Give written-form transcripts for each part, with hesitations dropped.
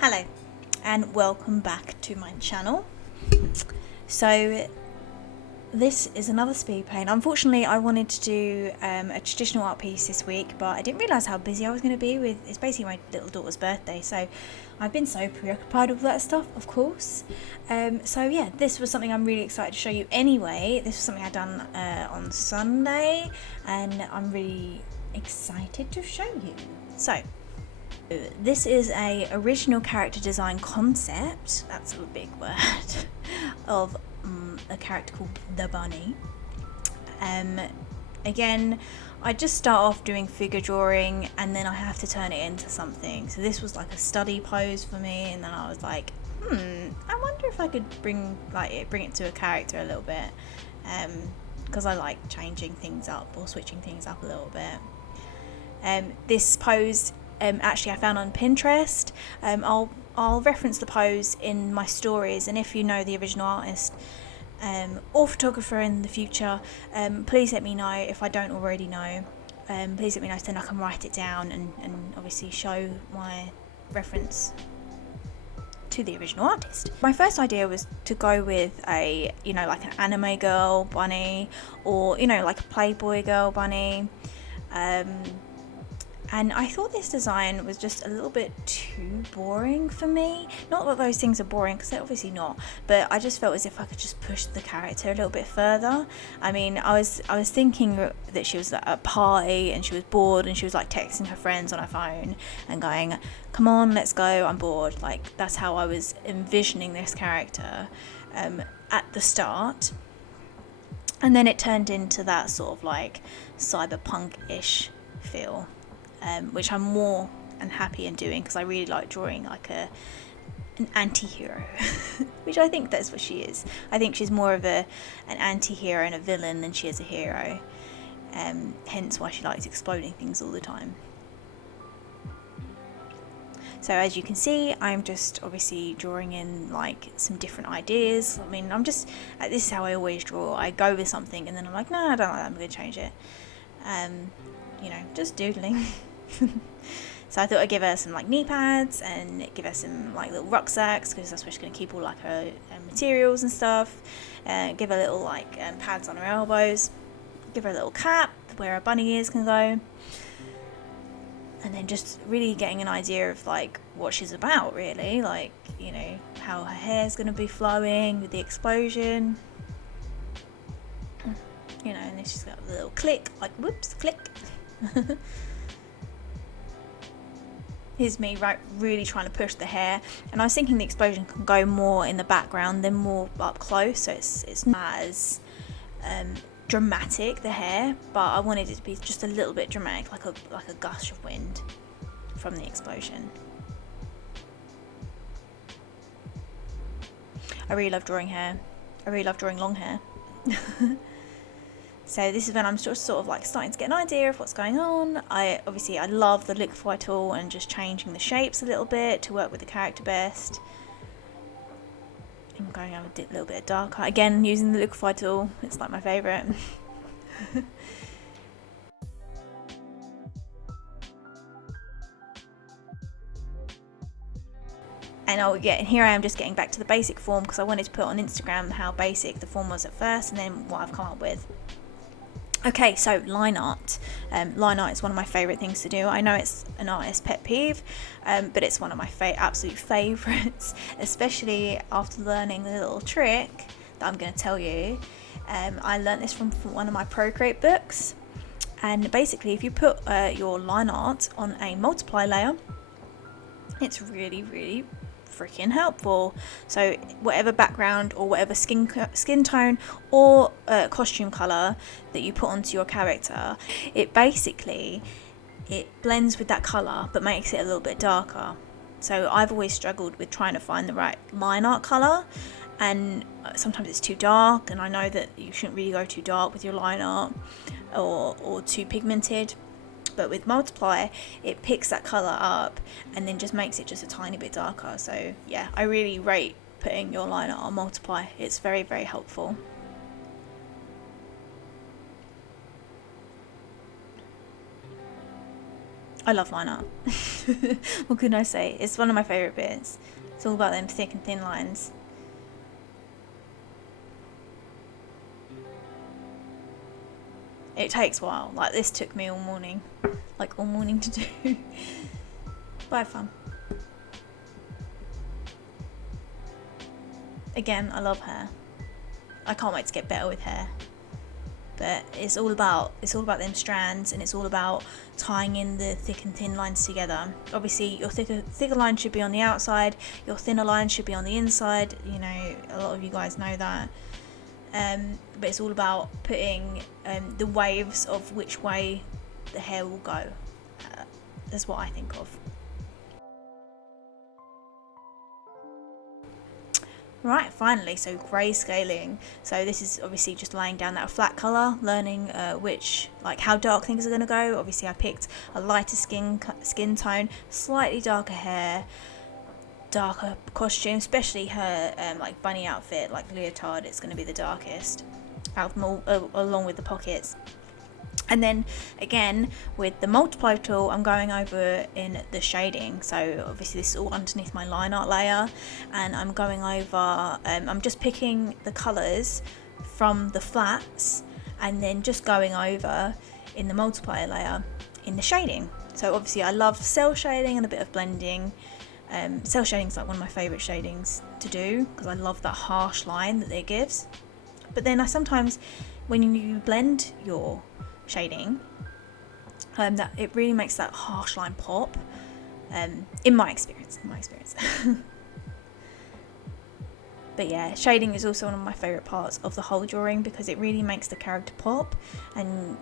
Hello and welcome back to my channel. So this is another speed paint. Unfortunately I wanted to do a traditional art piece this week, but I didn't realise how busy I was going to be with, it's basically my little daughter's birthday, so I've been so preoccupied with that stuff, of course. So yeah, this was something I'm really excited to show you anyway. This was something I'd done on Sunday and I'm really excited to show you. So this is a original character design concept, that's a big word, of a character called the Bunny. Again, I just start off doing figure drawing and then I have to turn it into something. So this was like a study pose for me, and then I was like, I wonder if I could bring it to a character a little bit, because I like changing things up or switching things up a little bit. This pose actually I found on Pinterest. I'll reference the pose in my stories, and if you know the original artist or photographer in the future, please let me know. If I don't already know, please let me know so then I can write it down and obviously show my reference to the original artist. My first idea was to go with a, like an anime girl bunny, or like a Playboy girl bunny. And I thought this design was just a little bit too boring for me. Not that those things are boring, because they're obviously not, but I just felt as if I could just push the character a little bit further. I mean, I was thinking that she was at a party and she was bored and she was like texting her friends on her phone and going, come on, let's go, I'm bored. Like, that's how I was envisioning this character at the start. And then it turned into that sort of like cyberpunk-ish feel. Which I'm more and happy in doing, because I really like drawing like an anti-hero, which I think that's what she is. I think she's more of an anti-hero and a villain than she is a hero, hence why she likes exploding things all the time. So as you can see, I'm just obviously drawing in like some different ideas. I mean, this is how I always draw. I go with something and then I'm like, no, I don't like that, I'm going to change it. Just doodling. So I thought I'd give her some like knee pads and give her some like little rucksacks, because that's where she's going to keep all like her materials and stuff. Give her little like pads on her elbows. Give her a little cap where her bunny ears can go. And then just really getting an idea of like what she's about, really, like, how her hair's going to be flowing with the explosion. And then she's got a little click, like whoops, click. Here's me really trying to push the hair, and I was thinking the explosion can go more in the background than more up close, so it's not as dramatic, the hair, but I wanted it to be just a little bit dramatic, like a gush of wind from the explosion. I really love drawing hair. I really love drawing long hair. So this is when I'm sort of like starting to get an idea of what's going on. I love the liquify tool and just changing the shapes a little bit to work with the character best. I'm going over a little bit darker. Again, using the liquify tool, it's like my favourite. And here I am just getting back to the basic form, because I wanted to put on Instagram how basic the form was at first and then what I've come up with. Okay, so line art. Line art is one of my favourite things to do. I know it's an artist's pet peeve, but it's one of my absolute favourites, especially after learning the little trick that I'm going to tell you. I learnt this from one of my Procreate books, and basically if you put your line art on a multiply layer, it's really, really freaking helpful. So whatever background or whatever skin tone or costume color that you put onto your character, it blends with that color but makes it a little bit darker. So I've always struggled with trying to find the right line art color, and sometimes it's too dark, and I know that you shouldn't really go too dark with your line art or too pigmented. But with multiply, it picks that colour up and then just makes it just a tiny bit darker. So yeah, I really rate putting your line art on multiply. It's very, very helpful. I love line art. What can I say? It's one of my favourite bits. It's all about them thick and thin lines. It takes a while. Like, this took me all morning. Like, all morning to do. But I have fun. Again, I love hair. I can't wait to get better with hair. But it's all about them strands, and it's all about tying in the thick and thin lines together. Obviously, your thicker line should be on the outside, your thinner line should be on the inside. You know, a lot of you guys know that. But it's all about putting the waves of which way the hair will go. That's what I think of. Right, finally, so grayscaling. So this is obviously just laying down that flat colour, learning how dark things are going to go. Obviously I picked a lighter skin tone, slightly darker hair, darker costume, especially her like bunny outfit, like leotard. It's going to be the darkest out of them all, along with the pockets. And then again with the multiply tool, I'm going over in the shading. So obviously this is all underneath my line art layer, and I'm going over, I'm just picking the colours from the flats and then just going over in the multiplier layer in the shading. So obviously I love cell shading and a bit of blending. Cell shading is like one of my favourite shadings to do because I love that harsh line that it gives. But then I sometimes, when you blend your shading, that it really makes that harsh line pop, in my experience. But yeah, shading is also one of my favourite parts of the whole drawing because it really makes the character pop, and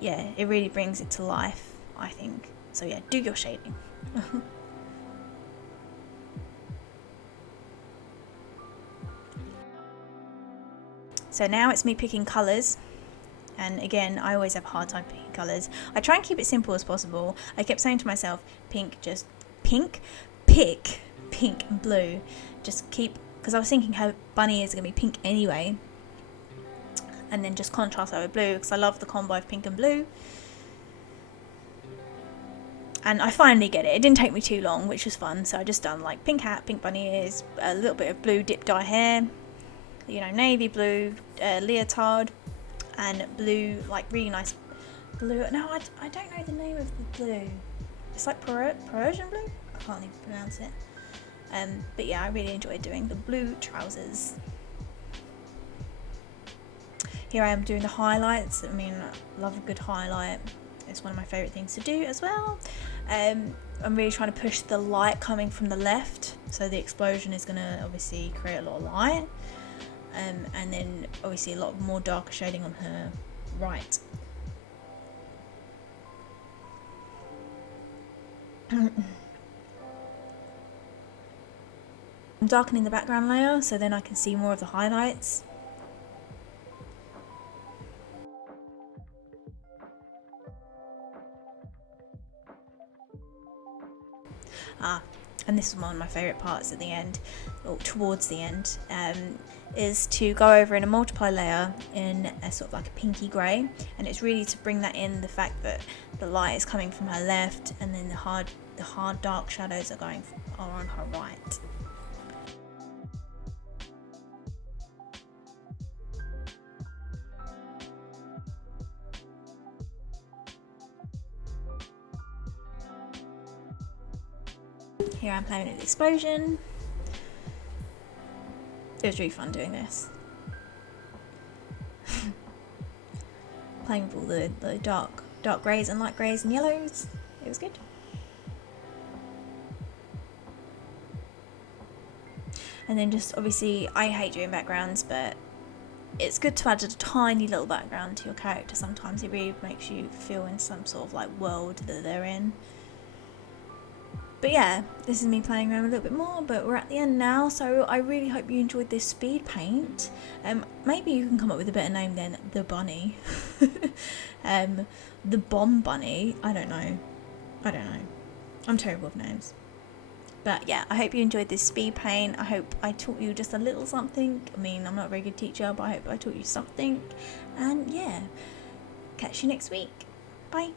yeah, it really brings it to life, I think. So yeah, do your shading. So now it's me picking colours. And again, I always have a hard time picking colours. I try and keep it simple as possible. I kept saying to myself, pick pink and blue. Just keep, because I was thinking her bunny is going to be pink anyway. And then just contrast that with blue, because I love the combo of pink and blue. And I finally get it. It didn't take me too long, which was fun. So I just done like pink hat, pink bunny ears, a little bit of blue dip dye hair, you know, navy blue leotard, and blue, like really nice blue. No, I don't know the name of the blue. It's like Persian blue? I can't even pronounce it. But yeah, I really enjoyed doing the blue trousers. Here I am doing the highlights. I mean, I love a good highlight. It's one of my favourite things to do as well. I'm really trying to push the light coming from the left. So the explosion is going to obviously create a lot of light. And then obviously a lot more darker shading on her right. I'm darkening the background layer so then I can see more of the highlights. And this is one of my favourite parts at the end, or towards the end, is to go over in a multiply layer in a sort of like a pinky grey, and it's really to bring that in, the fact that the light is coming from her left and then the hard dark shadows are on her right. Here I'm playing with the explosion. It was really fun doing this. Playing with all the dark greys and light greys and yellows. It was good. And then just obviously, I hate doing backgrounds, but it's good to add a tiny little background to your character sometimes. It really makes you feel in some sort of like world that they're in. But yeah, this is me playing around a little bit more, but we're at the end now, so I really hope you enjoyed this speed paint. Maybe you can come up with a better name than the bunny. The bomb bunny, I don't know. I'm terrible with names. But yeah, I hope you enjoyed this speed paint. I hope I taught you just a little something. I mean, I'm not a very good teacher, but I hope I taught you something. And yeah, catch you next week. Bye.